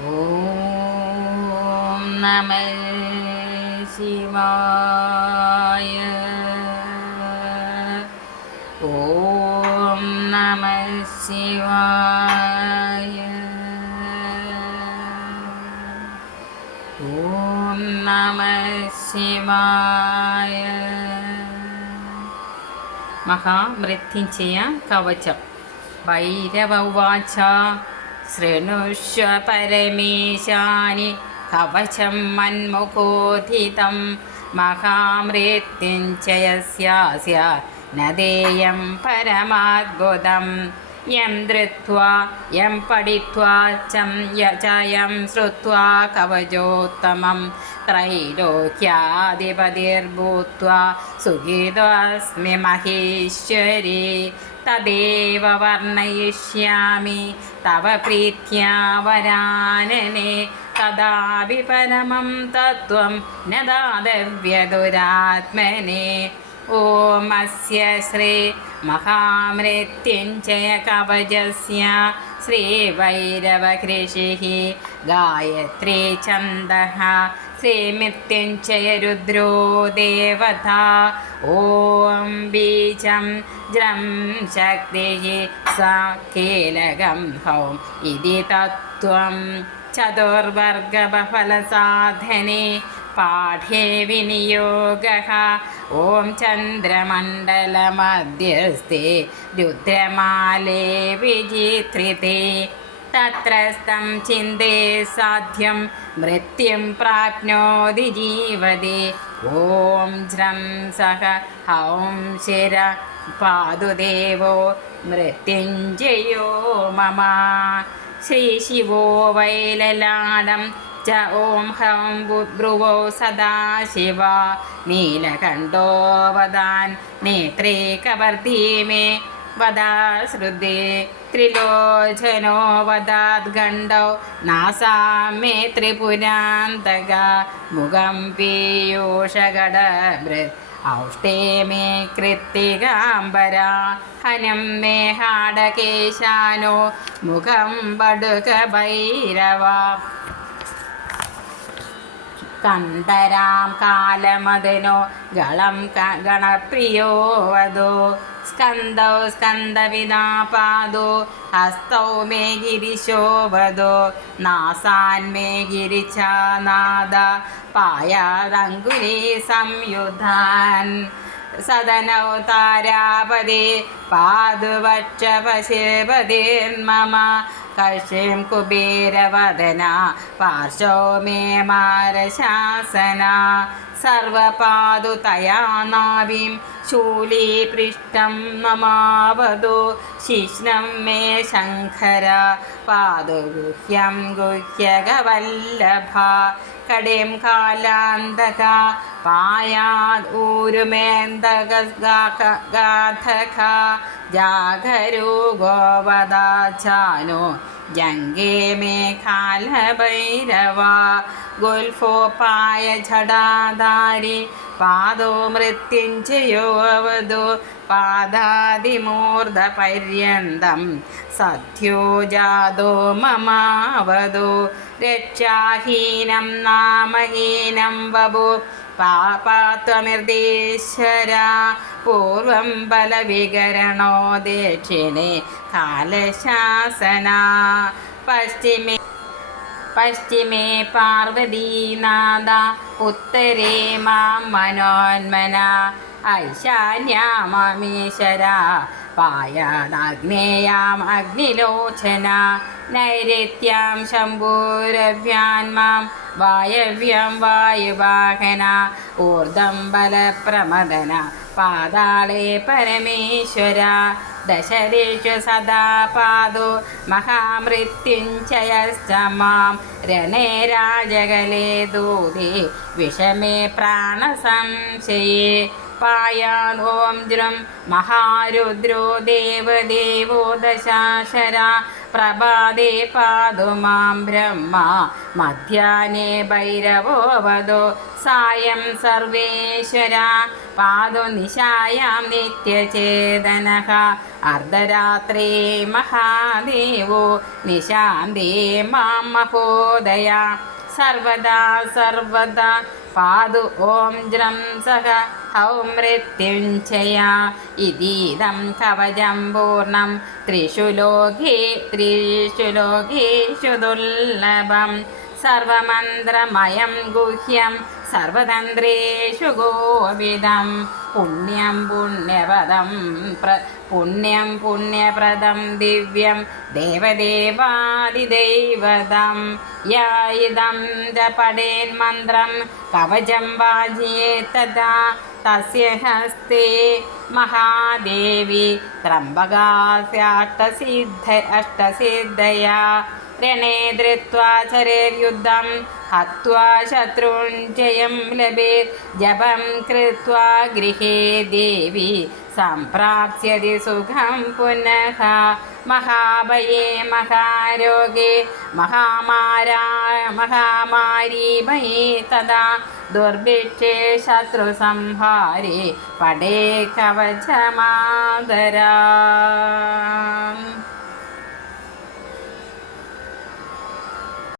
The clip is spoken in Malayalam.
ഓം നമ ശിവായ. ഓം നമ ശിവായ. ഓം നമ ശിവായ. മഹാമൃത്യുഞ്ജയ കവചം. ഭൈരവവാച ശൃണുഷ്വ പരമേശാനി കവചം മന്മുഖോധിതം മഹാമൃത്യുഞ്ജയസ്യാസ്യ നദേയം പരമാദ്ഭുതം. യം ധൃത്വാ യം പഠിത്വാ ചം യചയം ശ്രുത്വാ കവചോത്തമം. ത്രൈലോക്യാധിപതിർഭൂത്വാ സുഖിതോऽസ്മി മഹേശ്വരി. തദേവ വർണയിഷ്യാമി തവ പ്രീത്യാ വരാനനെ തദാപി പരമം തത്വം ന ദാതവ്യദുരാത്മനെ ഓം അസ്യ ശ്രീ മഹാമൃത്യുഞ്ജയ കവചസ്യ ശ്രീവൈരവകൃഷി ഗായത്രീ ഛन्दः ശ്രീമൃത്യുഞ്ജയ देवता ഓം ബീജം ജ്രം ശക്തിः സ കീലകം ഹൗം ഇതി തത്വം ചതുർവർഗബഫലസാധനെ പാഠേ വിനിയോഗः ഓം ചന്ദ്രമണ്ഡലമധ്യസ്ഥേ രുദ്രമാലേ വിജിത്രിതേ തത്രസ്ഥം ചിന്തേ സാധ്യം മൃത്യും പ്രാപ്നോതി ജീവതി ഓം ജ്രം സഹ ഹൗം ശിര പാതുദേവോ മൃത്യുഞ്ജയോ മമ ശ്രീ ശിവോ വൈലലാടം ച ഓം ഹം ഭ്രുവോ സദാശിവ നീലകണ്ഠോവദാൻ നേത്രേ കവർത്തി മേ मे वदाश्रुते त्रिलोचनो वदाद्गण्डौ नासा मे त्रिपुरान्तका मुखं पीयूषगडभृत् औष्टे मे कृत्तिकाम्बरा हनं मे हाडकेशानो मुखं बडुकभैरवा കണ്ടരാം കാലമതിനോ ഗളം ക- ഗണപ്രിയോ വധോ സ്കന്ദൗ സ്കന്ദവിനാപാദോ ഹസ്തൗ മേ ഗിരിശോ വധോ നാസാൻ മേ ഗിരിച്ചാനാദ പായാദങ്കുലി സംയുധാൻ. സദനൗ താരാപതി പാതുവക്ഷപശിപതിർമമ കക്ഷിം കുബേരവദന പാർശ്വോ മേ മാരശാസന സർവപാതു തയാ നാവിം ശൂലീപൃഷ്ടം മമാവതു ശിഷ്ണം മേ ശങ്കര പാതു ഗുഹ്യം ഗുഹ്യകവല്ലഭ കടിം കാലാന്തക പായാത് ഊരുമേന്തക ഗാഥക ജാഗരൂ ഗോവദാചാനോ. ജംഗേ മേ കാലഭൈരവ ഗുൽഫോപായ ഝടാധാരി പാദോ മൃത്യുഞ്ജയോ അവതു പാദാതിമൂർധപര്യന്തം സദ്യോ ജാതോ മമാവതു രക്ഷാഹീനം നാമഹീനം വപു പാപാത്വമിർദേശ്വര പൂർവം ബലവികരണോ ദക്ഷിണേ കാലശാസന. പശ്ചിമേ പശ്ചിമേ പാർവതീനാഥ ഉത്തരേ മാം മനോന്മന. ഐശാന്യാമീശ്വര പായാദഗ്നേയാം അഗ്നിലോചന. നൈരത്യാം ശംഭൂരഭ്യാൻ മാം വായവ്യം വായുവാഹന ഊർധം ബലപ്രമദന പാതാളേ പരമേശ്വര. ദശരേഷു സദാ പാതു മഹാമൃത്യുഞ്ജയശ്ച മാം രണേ രാജകലേ ദൂതേ വിഷമേ പ്രാണസംശയേ. പായാൻ ഓം ദ്രം മഹാരുദ്രോ ദേവദേവോ ദശാശര പ്രഭാതേ പാതു മാം ബ്രഹ്മ മധ്യാഹ്നേ ഭൈരവോ വധോ സായം സർവേശ്വര പാതു अर्धरात्रे महादेवो അർദ്ധരാത്രേ മഹാദേവോ നിശാന്തേ മാം മഹോദയ പാതു ഓം ജ്രം സഹ ഹൗ മൃത്യുഞ്ജയ ഇതീദം കവചം പൂർണം. ത്രിഷു ലോകേ ത്രിഷു सर्वमन्त्रमयं गुह्यं सर्वतन्त्रेषु गोविदं पुण्यं पुण्यपदं प्र पुण्यं पुण्यप्रदं दिव्यं देवदेवादिदैवतं। या इदं दपडेन्मन्त्रं कवचं वाज्ये तदा तस्य हस्ते महादेवी त्रम्बगास्याष्टसिद्ध अष्टसिद्धया രണേ ധൃത്വാ ചരേര്യുദ്ധം ഹത്വാ ശത്രുഞ്ജയം ലഭേത് ജപം കൃത്വാ ഗൃഹേ ദേവി. സംപ്രാപ്സ്യതി സുഖം പുനഃ. മഹാഭയേ മഹാരോഗേ. മഹാമാരാ മഹാമാരീ ഭയേ തഥാ. ദുർഭിക്ഷേ ശത്രുസംഹാരേ. പടേ കവചമാതരാ.